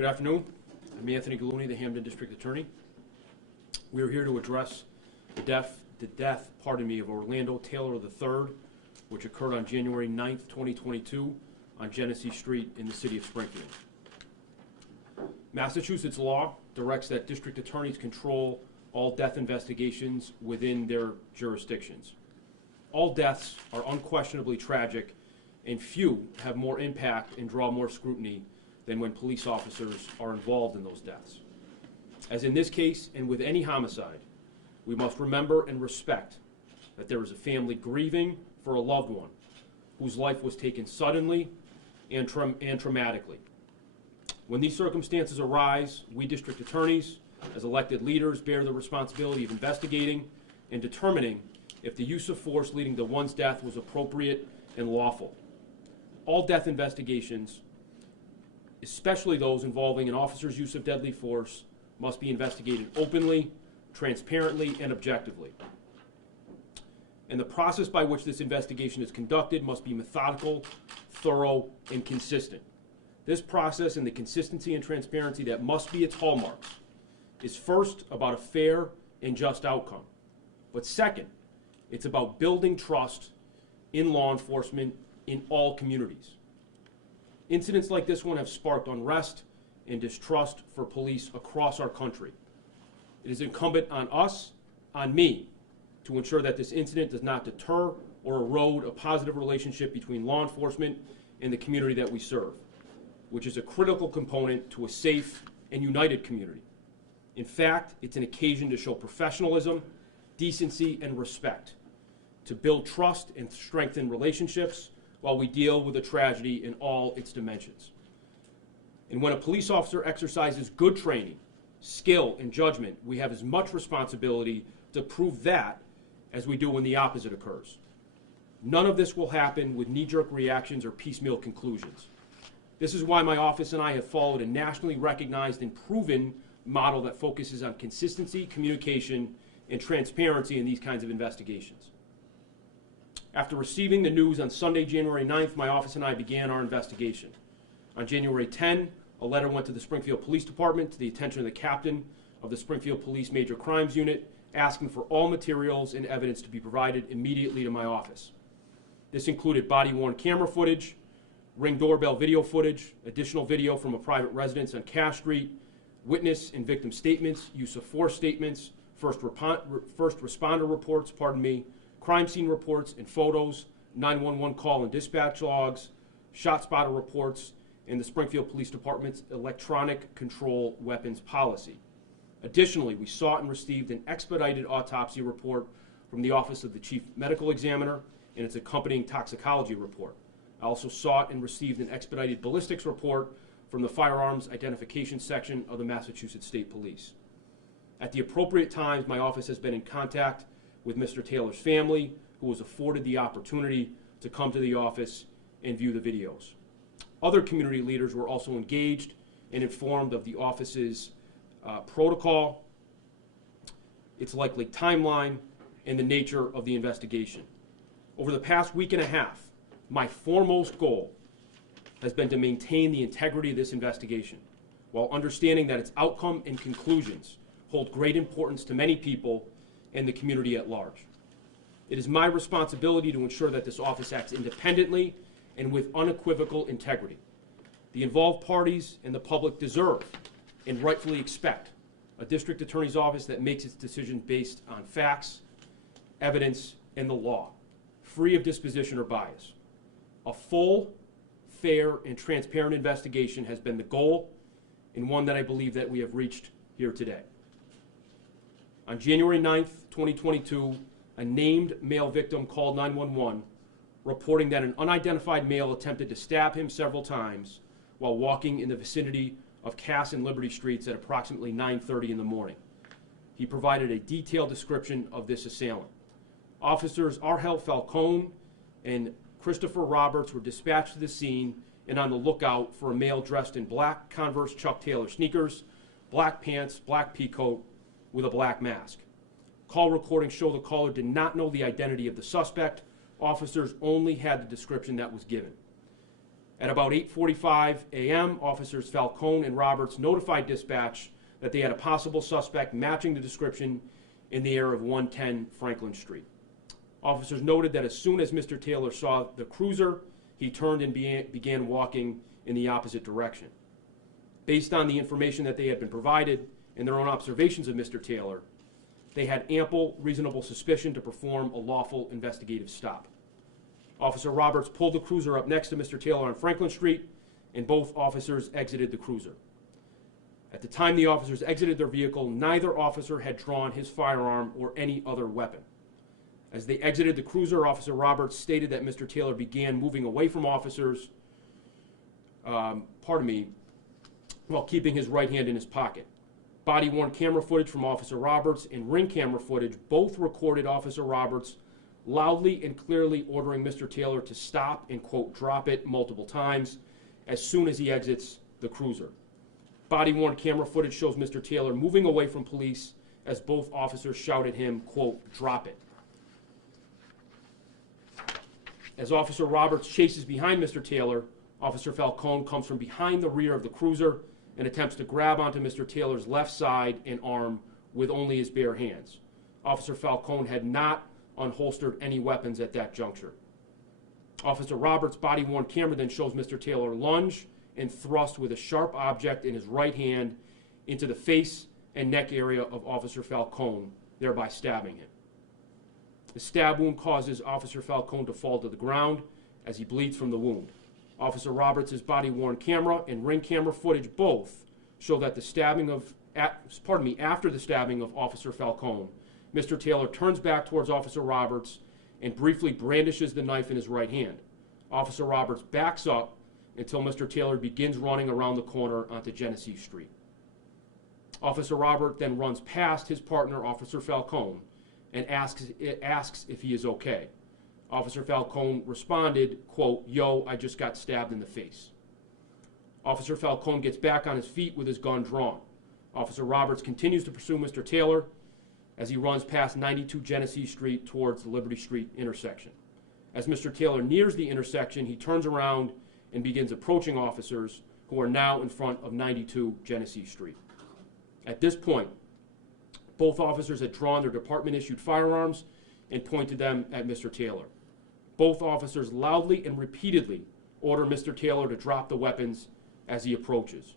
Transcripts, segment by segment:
Good afternoon. I'm Anthony Gulluni, the Hampden District Attorney. We are here to address the death of Orlando Taylor III, which occurred on January 9th, 2022 on Genesee Street in the city of Springfield. Massachusetts law directs that district attorneys control all death investigations within their jurisdictions. All deaths are unquestionably tragic, and few have more impact and draw more scrutiny than when police officers are involved in those deaths. As in this case, and with any homicide, we must remember and respect that there is a family grieving for a loved one whose life was taken suddenly and traumatically. When these circumstances arise, we district attorneys, as elected leaders, bear the responsibility of investigating and determining if the use of force leading to one's death was appropriate and lawful. All death investigations, especially those involving an officer's use of deadly force, must be investigated openly, transparently, and objectively. And the process by which this investigation is conducted must be methodical, thorough, and consistent. This process and the consistency and transparency that must be its hallmarks is first about a fair and just outcome. But second, it's about building trust in law enforcement in all communities. Incidents like this one have sparked unrest and distrust for police across our country. It is incumbent on us, on me, to ensure that this incident does not deter or erode a positive relationship between law enforcement and the community that we serve, which is a critical component to a safe and united community. In fact, it's an occasion to show professionalism, decency, and respect, to build trust and strengthen relationships while we deal with a tragedy in all its dimensions. And when a police officer exercises good training, skill, and judgment, we have as much responsibility to prove that as we do when the opposite occurs. None of this will happen with knee-jerk reactions or piecemeal conclusions. This is why my office and I have followed a nationally recognized and proven model that focuses on consistency, communication, and transparency in these kinds of investigations. After receiving the news on Sunday, January 9th, my office and I began our investigation. On January 10, a letter went to the Springfield Police Department to the attention of the captain of the Springfield Police Major Crimes Unit, asking for all materials and evidence to be provided immediately to my office. This included body-worn camera footage, Ring doorbell video footage, additional video from a private residence on Cash Street, witness and victim statements, use of force statements, first responder reports, crime scene reports and photos, 911 call and dispatch logs, shot spotter reports, and the Springfield Police Department's electronic control weapons policy. Additionally, we sought and received an expedited autopsy report from the Office of the Chief Medical Examiner and its accompanying toxicology report. I also sought and received an expedited ballistics report from the Firearms Identification Section of the Massachusetts State Police. At the appropriate times, my office has been in contact with Mr. Taylor's family, who was afforded the opportunity to come to the office and view the videos. Other community leaders were also engaged and informed of the office's protocol, its likely timeline, and the nature of the investigation. Over the past week and a half, my foremost goal has been to maintain the integrity of this investigation, while understanding that its outcome and conclusions hold great importance to many people and the community at large. It is my responsibility to ensure that this office acts independently and with unequivocal integrity. The involved parties and the public deserve and rightfully expect a district attorney's office that makes its decisions based on facts, evidence, and the law, free of disposition or bias. A full, fair, and transparent investigation has been the goal, and one that I believe that we have reached here today. On January 9th, 2022, a named male victim called 911, reporting that an unidentified male attempted to stab him several times while walking in the vicinity of Cass and Liberty Streets at approximately 9:30 in the morning. He provided a detailed description of this assailant. Officers Arhel Falcone and Christopher Roberts were dispatched to the scene and on the lookout for a male dressed in black Converse Chuck Taylor sneakers, black pants, black pea coat, with a black mask. Call recordings show the caller did not know the identity of the suspect. Officers only had the description that was given. At about 8:45 a.m., Officers Falcone and Roberts notified dispatch that they had a possible suspect matching the description in the area of 110 Franklin Street. Officers noted that as soon as Mr. Taylor saw the cruiser, he turned and began walking in the opposite direction. Based on the information that they had been provided and their own observations of Mr. Taylor, they had ample reasonable suspicion to perform a lawful investigative stop. Officer Roberts pulled the cruiser up next to Mr. Taylor on Franklin Street, and both officers exited the cruiser. At the time the officers exited their vehicle, neither officer had drawn his firearm or any other weapon. As they exited the cruiser, Officer Roberts stated that Mr. Taylor began moving away from officers, while keeping his right hand in his pocket. Body-worn camera footage from Officer Roberts and ring camera footage both recorded Officer Roberts loudly and clearly ordering Mr. Taylor to stop and, quote, drop it multiple times as soon as he exits the cruiser. Body-worn camera footage shows Mr. Taylor moving away from police as both officers shouted him, quote, drop it. As Officer Roberts chases behind Mr. Taylor, Officer Falcone comes from behind the rear of the cruiser and attempts to grab onto Mr. Taylor's left side and arm with only his bare hands. Officer Falcone had not unholstered any weapons at that juncture. Officer Roberts' body-worn camera then shows Mr. Taylor lunge and thrust with a sharp object in his right hand into the face and neck area of Officer Falcone, thereby stabbing him. The stab wound causes Officer Falcone to fall to the ground as he bleeds from the wound. Officer Roberts' body-worn camera and ring camera footage both show that after the stabbing of Officer Falcone, Mr. Taylor turns back towards Officer Roberts and briefly brandishes the knife in his right hand. Officer Roberts backs up until Mr. Taylor begins running around the corner onto Genesee Street. Officer Roberts then runs past his partner, Officer Falcone, and asks if he is okay. Officer Falcone responded, quote, yo, I just got stabbed in the face. Officer Falcone gets back on his feet with his gun drawn. Officer Roberts continues to pursue Mr. Taylor as he runs past 92 Genesee Street towards the Liberty Street intersection. As Mr. Taylor nears the intersection, he turns around and begins approaching officers who are now in front of 92 Genesee Street. At this point, both officers had drawn their department-issued firearms and pointed them at Mr. Taylor. Both officers loudly and repeatedly order Mr. Taylor to drop the weapons as he approaches.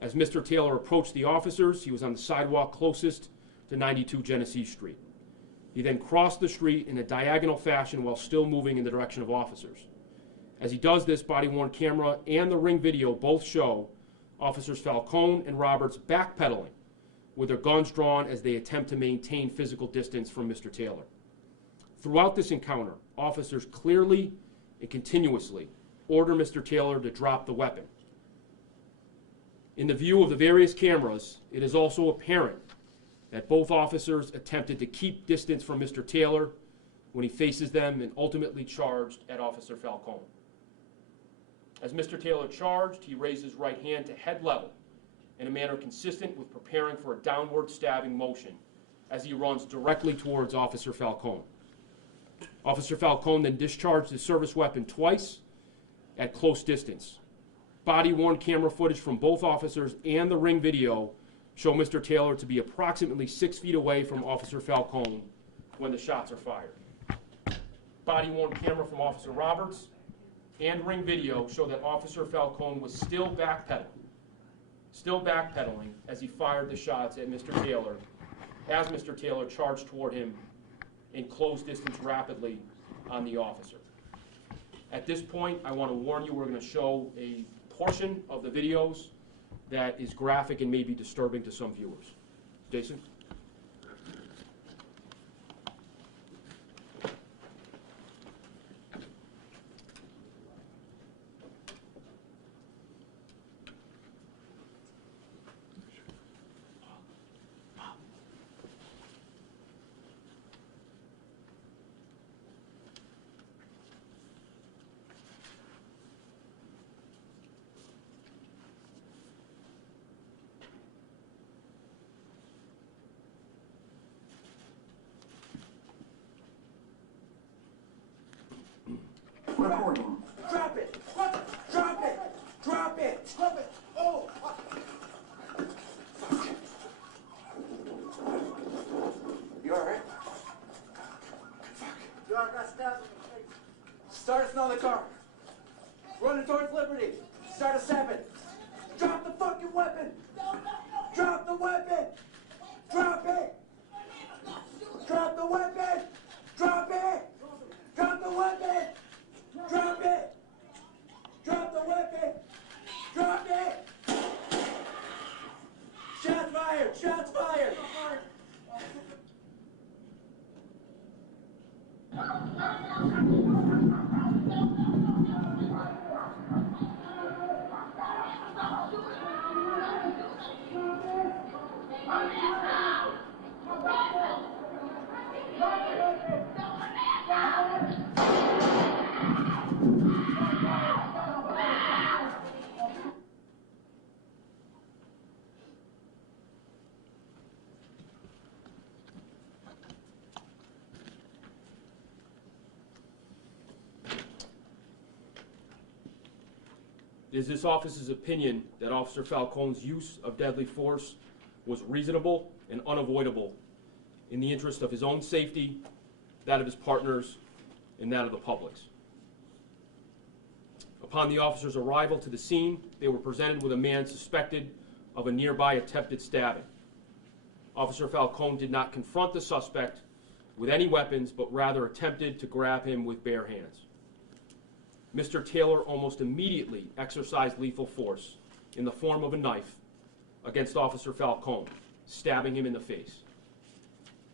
As Mr. Taylor approached the officers, he was on the sidewalk closest to 92 Genesee Street. He then crossed the street in a diagonal fashion while still moving in the direction of officers. As he does this, body-worn camera and the ring video both show Officers Falcone and Roberts backpedaling with their guns drawn as they attempt to maintain physical distance from Mr. Taylor. Throughout this encounter, officers clearly and continuously order Mr. Taylor to drop the weapon. In the view of the various cameras, it is also apparent that both officers attempted to keep distance from Mr. Taylor when he faces them and ultimately charged at Officer Falcone. As Mr. Taylor charged, he raised his right hand to head level in a manner consistent with preparing for a downward stabbing motion as he runs directly towards Officer Falcone. Officer Falcone then discharged his service weapon twice at close distance. Body-worn camera footage from both officers and the ring video show Mr. Taylor to be approximately 6 feet away from Officer Falcone when the shots are fired. Body-worn camera from Officer Roberts and ring video show that Officer Falcone was still backpedaling as he fired the shots at Mr. Taylor, as Mr. Taylor charged toward him in close distance rapidly on the officer. At this point, I want to warn you, we're going to show a portion of the videos that is graphic and may be disturbing to some viewers. Jason? weapon! Drop the weapon! Drop it! Drop the weapon! Drop it! Drop the weapon! Drop it! Drop the weapon! Drop it! Shots fired! Shots fired! It is this office's opinion that Officer Falcone's use of deadly force was reasonable and unavoidable in the interest of his own safety, that of his partners, and that of the public's. Upon the officer's arrival to the scene, they were presented with a man suspected of a nearby attempted stabbing. Officer Falcone did not confront the suspect with any weapons, but rather attempted to grab him with bare hands. Mr. Taylor almost immediately exercised lethal force in the form of a knife against Officer Falcone, stabbing him in the face.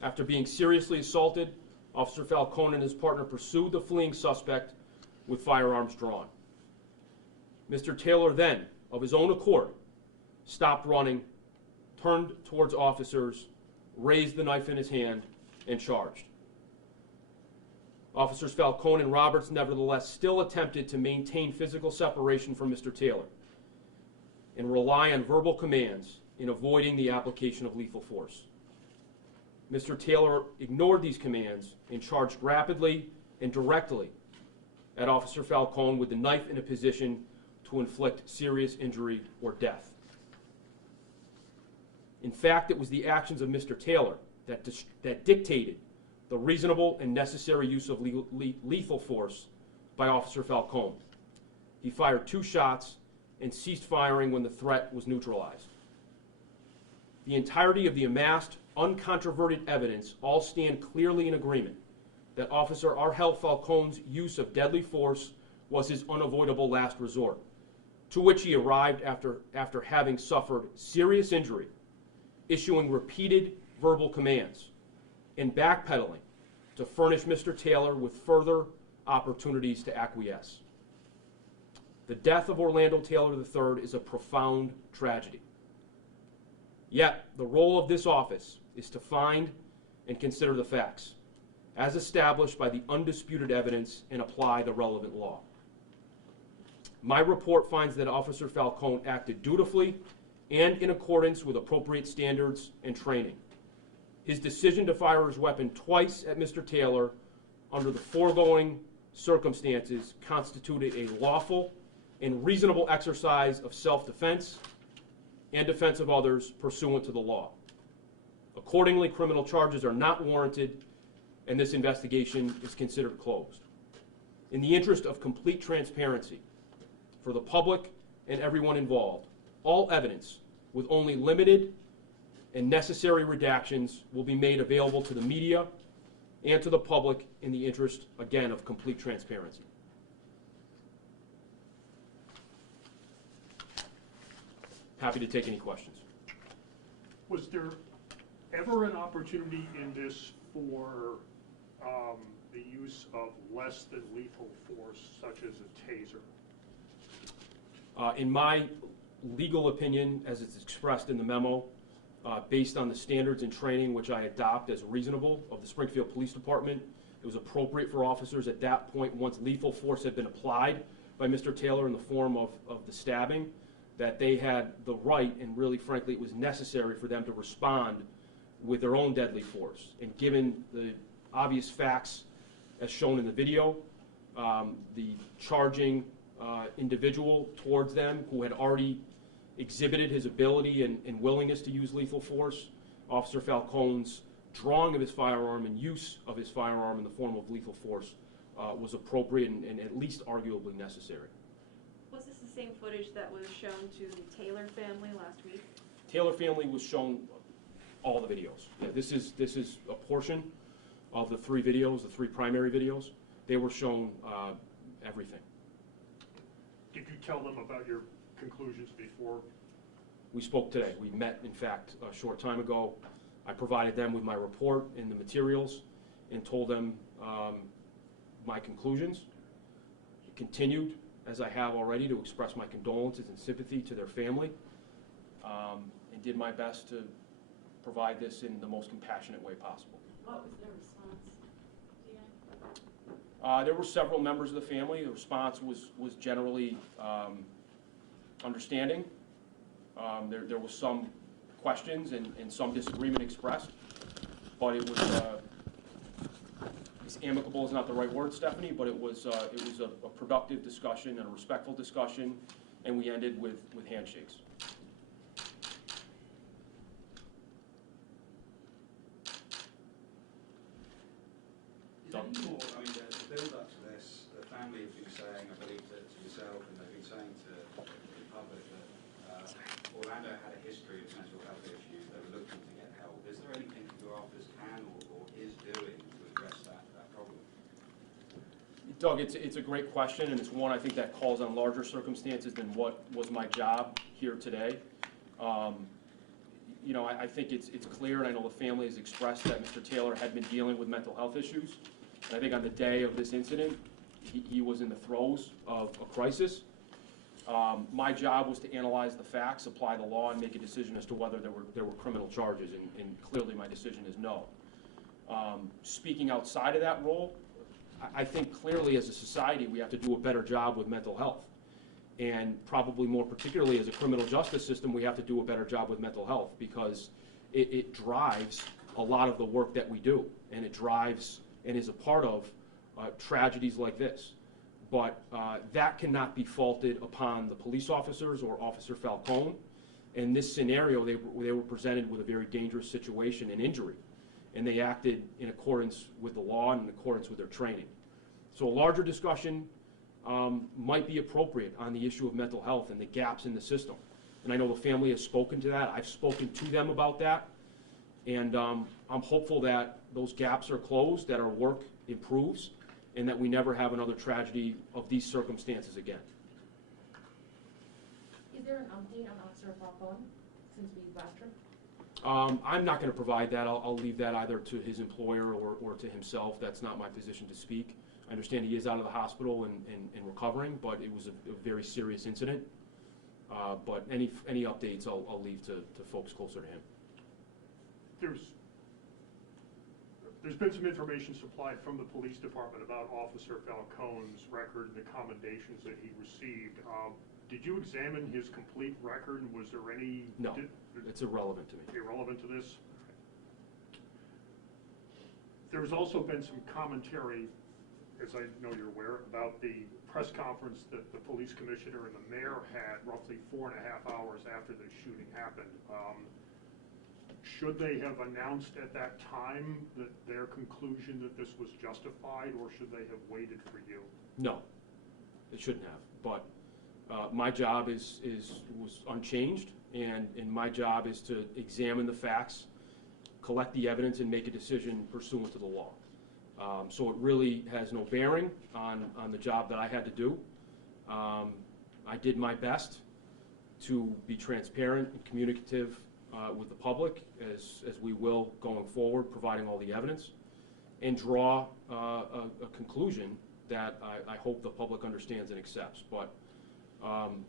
After being seriously assaulted, Officer Falcone and his partner pursued the fleeing suspect with firearms drawn. Mr. Taylor then, of his own accord, stopped running, turned towards officers, raised the knife in his hand, and charged. Officers Falcone and Roberts nevertheless still attempted to maintain physical separation from Mr. Taylor and rely on verbal commands in avoiding the application of lethal force. Mr. Taylor ignored these commands and charged rapidly and directly at Officer Falcone with the knife in a position to inflict serious injury or death. In fact, it was the actions of Mr. Taylor that dictated the reasonable and necessary use of lethal force by Officer Falcone. He fired 2 shots and ceased firing when the threat was neutralized. The entirety of the amassed, uncontroverted evidence all stand clearly in agreement that Officer Argel Falcone's use of deadly force was his unavoidable last resort, to which he arrived after having suffered serious injury, issuing repeated verbal commands, and backpedaling to furnish Mr. Taylor with further opportunities to acquiesce. The death of Orlando Taylor III is a profound tragedy. Yet, the role of this office is to find and consider the facts, as established by the undisputed evidence, and apply the relevant law. My report finds that Officer Falcone acted dutifully and in accordance with appropriate standards and training. His decision to fire his weapon twice at Mr. Taylor under the foregoing circumstances constituted a lawful and reasonable exercise of self-defense and defense of others pursuant to the law. Accordingly, criminal charges are not warranted, and this investigation is considered closed. In the interest of complete transparency for the public and everyone involved, all evidence with only limited and necessary redactions will be made available to the media and to the public in the interest, again, of complete transparency. Happy to take any questions. Was there ever an opportunity in this for the use of less than lethal force, such as a taser? In my legal opinion, as it's expressed in the memo, based on the standards and training which I adopt as reasonable of the Springfield Police Department, it was appropriate for officers at that point, once lethal force had been applied by Mr. Taylor in the form of the stabbing, that they had the right, and really frankly it was necessary for them to respond with their own deadly force. And given the obvious facts as shown in the video, the charging individual towards them who had already exhibited his ability and willingness to use lethal force, Officer Falcone's drawing of his firearm and use of his firearm in the form of lethal force was appropriate and at least arguably necessary. Was this the same footage that was shown to the Taylor family last week? Taylor family was shown all the videos. Yeah, this is a portion of the 3 videos, the 3 primary videos. They were shown everything. Did you tell them about your conclusions before? We spoke today. We met, in fact, a short time ago. I provided them with my report and the materials and told them my conclusions. Continued, as I have already, to express my condolences and sympathy to their family, and did my best to provide this in the most compassionate way possible. What was their response, DA? There were several members of the family. The response was generally understanding. There was some questions and some disagreement expressed, but it was amicable is not the right word, Stephanie, but it was a productive discussion and a respectful discussion, and we ended with handshakes. I mean, the build-up to this, the family have been saying, I believe, to yourself, and they've been saying to the public that Orlando had a history of mental health issues. They were looking to get help. Is there anything your office can or is doing to address that problem? Doug, it's a great question, and it's one I think that calls on larger circumstances than what was my job here today. You know, I think it's clear, and I know the family has expressed that Mr. Taylor had been dealing with mental health issues. And I think on the day of this incident, he was in the throes of a crisis. My job was to analyze the facts, apply the law, and make a decision as to whether there were criminal charges, and clearly my decision is no. Speaking outside of that role, I think clearly as a society we have to do a better job with mental health. And probably more particularly as a criminal justice system, we have to do a better job with mental health because it drives a lot of the work that we do, and it drives and is a part of tragedies like this. But that cannot be faulted upon the police officers or Officer Falcone. In this scenario, they were presented with a very dangerous situation and injury, and they acted in accordance with the law and in accordance with their training. So a larger discussion might be appropriate on the issue of mental health and the gaps in the system. And I know the family has spoken to that. I've spoken to them about that. And I'm hopeful that those gaps are closed, that our work improves, and that we never have another tragedy of these circumstances again. Is there an update on Officer Falcone since we last heard? I'm not going to provide that. I'll leave that either to his employer or to himself. That's not my position to speak. I understand he is out of the hospital and recovering, but it was a very serious incident. But any updates I'll leave to folks closer to him. There's been some information supplied from the police department about Officer Falcone's record and the commendations that he received. Did you examine his complete record, and was there any... No, it's irrelevant to me. Irrelevant to this? There's also been some commentary, as I know you're aware, about the press conference that the police commissioner and the mayor had roughly 4.5 hours after the shooting happened. Should they have announced at that time that their conclusion that this was justified, or should they have waited for you? No, it shouldn't have. But my job was unchanged, and my job is to examine the facts, collect the evidence, and make a decision pursuant to the law. So it really has no bearing on the job that I had to do. I did my best to be transparent and communicative with the public, as we will going forward, providing all the evidence, and draw a conclusion that I hope the public understands and accepts. But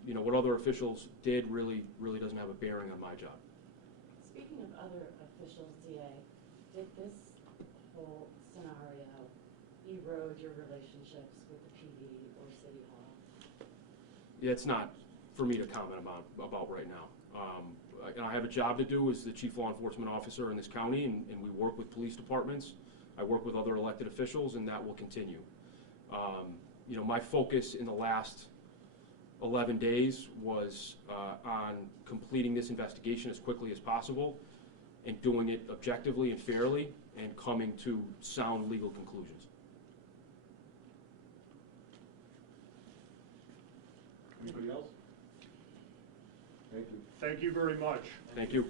you know, what other officials did really doesn't have a bearing on my job. Speaking of other officials, DA, did this whole scenario erode your relationships with the PD or City Hall? Yeah, it's not for me to comment about right now. I have a job to do as the chief law enforcement officer in this county, and we work with police departments. I work with other elected officials, and that will continue. You know, my focus in the last 11 days was on completing this investigation as quickly as possible and doing it objectively and fairly and coming to sound legal conclusions. Anybody else? Thank you very much. Thank you.